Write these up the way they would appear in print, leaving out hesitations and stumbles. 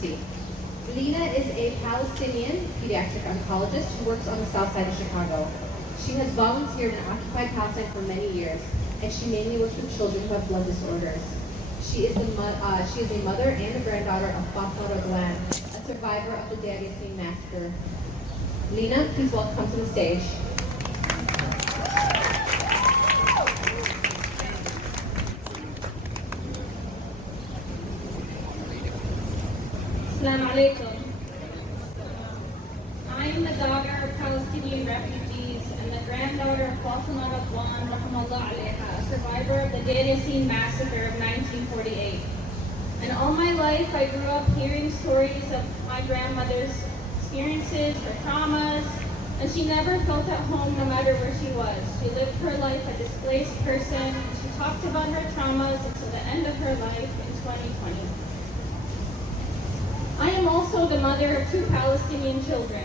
Muti. Lina is a Palestinian pediatric oncologist who works on the South Side of Chicago. She has volunteered in occupied Palestine for many years, and she mainly works with children who have blood disorders. She is a mother and a granddaughter of Fatima Glan, a survivor of the Deir Yassin massacre. Lina, please welcome to the stage. Assalamu alaikum. I am the daughter of Palestinian refugees and the granddaughter of Fatima Radwan, rahmallah alayha, a survivor of the Deir Yassin massacre of 1948. And all my life I grew up hearing stories of my grandmother's experiences, her traumas, and she never felt at home no matter where she was. She lived her life a displaced person, and she talked about her traumas until the end of her life in 2020. I am also the mother of 2 Palestinian children.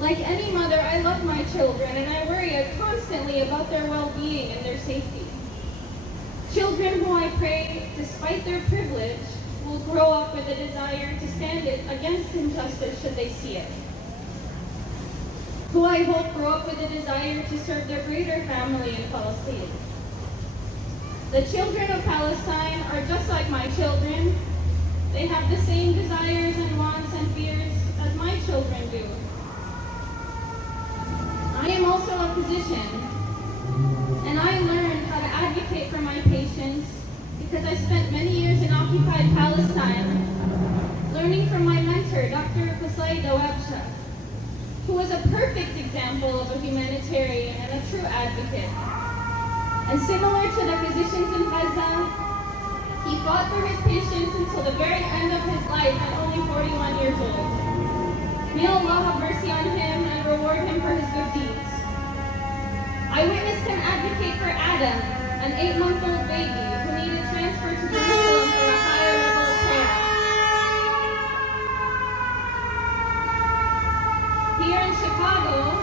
Like any mother, I love my children and I worry constantly about their well-being and their safety. Children who I pray, despite their privilege, will grow up with a desire to stand against injustice should they see it. Who I hope grow up with a desire to serve their greater family in Palestine. The children of Palestine are just like my children. They have the same desires and wants and fears as my children do. I am also a physician, and I learned how to advocate for my patients because I spent many years in occupied Palestine, learning from my mentor, Dr. Qusay Dawabsha, who was a perfect example of a humanitarian and a true advocate. And similar to the physicians in Gaza, he fought for his patients until the very end of his life at only 41 years old. May Allah have mercy on him and reward him for his good deeds. I witnessed him advocate for Adam, an 8-month-old baby who needed transfer to Jerusalem for a higher level of care. Here in Chicago,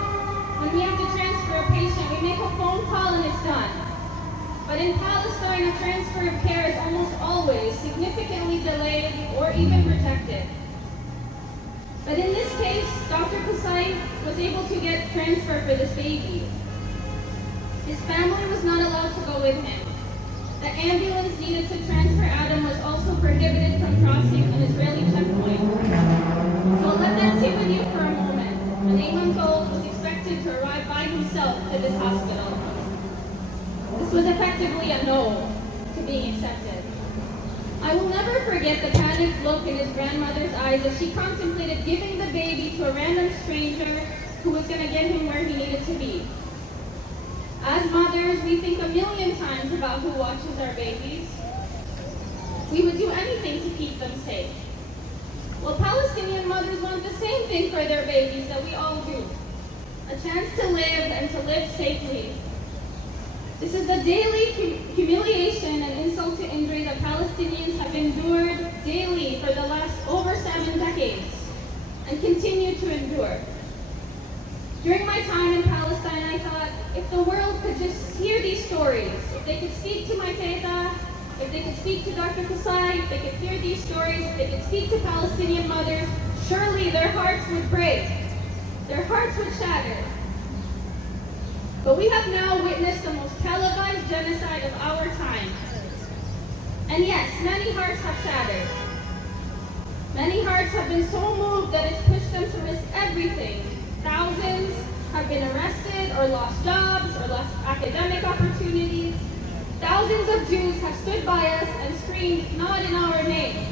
when we have to transfer a patient, we make a phone call and it's done. But in Palestine, a transfer of care is almost always significantly delayed or even rejected. But in this case, Dr. Qusay was able to get transfer for this baby. His family was not allowed to go with him. The ambulance needed to transfer Adam was also prohibited from crossing an Israeli checkpoint. So let that sit with you for a moment. An 8-month-old was expected to arrive by himself to this hospital. This was effectively a no to being accepted. I will never forget the panicked look in his grandmother's eyes as she contemplated giving the baby to a random stranger who was going to get him where he needed to be. As mothers, we think a million times about who watches our babies. We would do anything to keep them safe. Well, Palestinian mothers want the same thing for their babies that we all do. A chance to live and to live safely. This is the daily humiliation and insult to injury that Palestinians have endured daily for the last over 7 decades and continue to endure. During my time in Palestine, I thought, if the world could just hear these stories, if they could speak to my teta, if they could speak to Dr. Qusay, if they could hear these stories, if they could speak to Palestinian mothers, surely their hearts would break, their hearts would shatter. But we have now witnessed the most televised genocide of our time. And yes, many hearts have shattered. Many hearts have been so moved that it's pushed them to risk everything. Thousands have been arrested or lost jobs or lost academic opportunities. Thousands of Jews have stood by us and screamed, "Not in our name."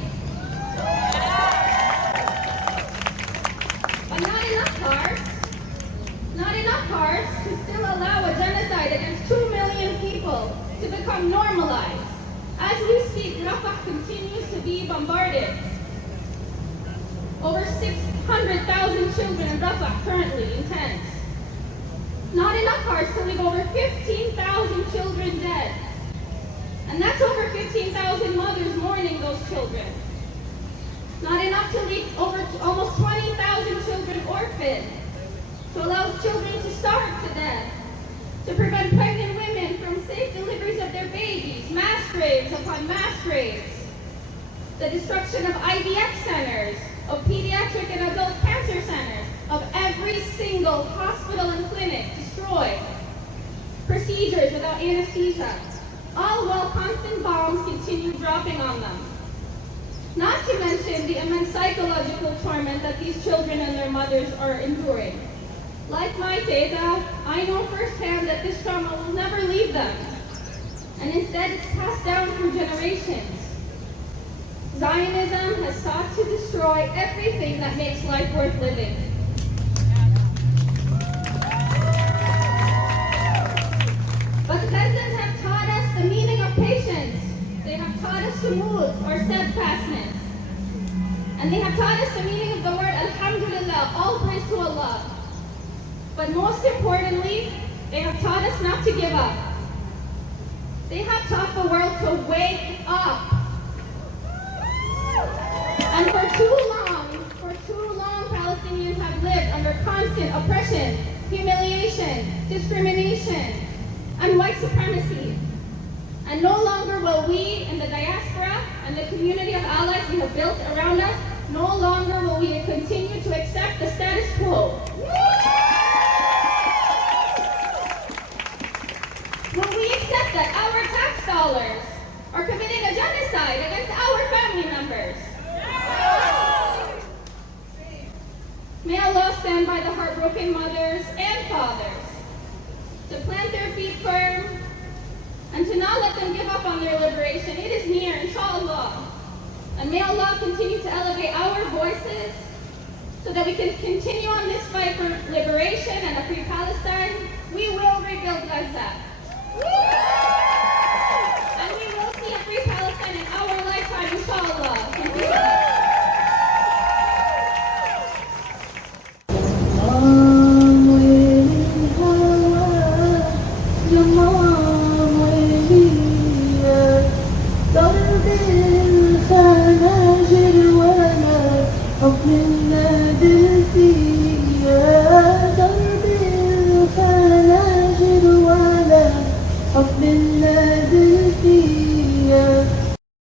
But not enough hearts to still allow a genocide against 2 million people to become normalized. As we speak, Rafah continues to be bombarded. Over 600,000 children in Rafah currently in tents. Not enough hearts to leave over 15,000 children dead. And that's over 15,000 mothers mourning those children. Not enough to leave over almost 20,000 children orphaned, to allow children to starve to death, to prevent pregnant women from safe deliveries of their babies, mass graves upon mass graves. the destruction of IVF centers, of pediatric and adult cancer centers, of every single hospital and clinic destroyed, procedures without anesthesia, all while constant bombs continue dropping on them. Not to mention the immense psychological torment that these children and their mothers are enduring. Like my Teta, I know firsthand that this trauma will never leave them, and instead it's passed down through generations. Zionism has sought to destroy everything that makes life worth living. But the peasants have taught us the meaning of patience. They have taught us sumud, or steadfastness. And they have taught us the meaning of the word alhamdulillah, all praise to Allah. But most importantly, they have taught us not to give up. They have taught the world to wake up. And for too long, Palestinians have lived under constant oppression, humiliation, discrimination, and white supremacy. And no longer will we in the diaspora and the community of allies we have built around us, no longer will we continue to accept the status quo. Will we accept that our tax dollars are committing a genocide against our family members? May Allah stand by the heartbroken mothers and fathers to plant their feet firm and to not let them give up on their liberation. It is near, inshallah. And may Allah continue to elevate our voices so that we can continue on this fight for liberation and a free Palestine. We will rebuild Gaza. And we will see a free Palestine in our lifetime, inshallah. حكم النادي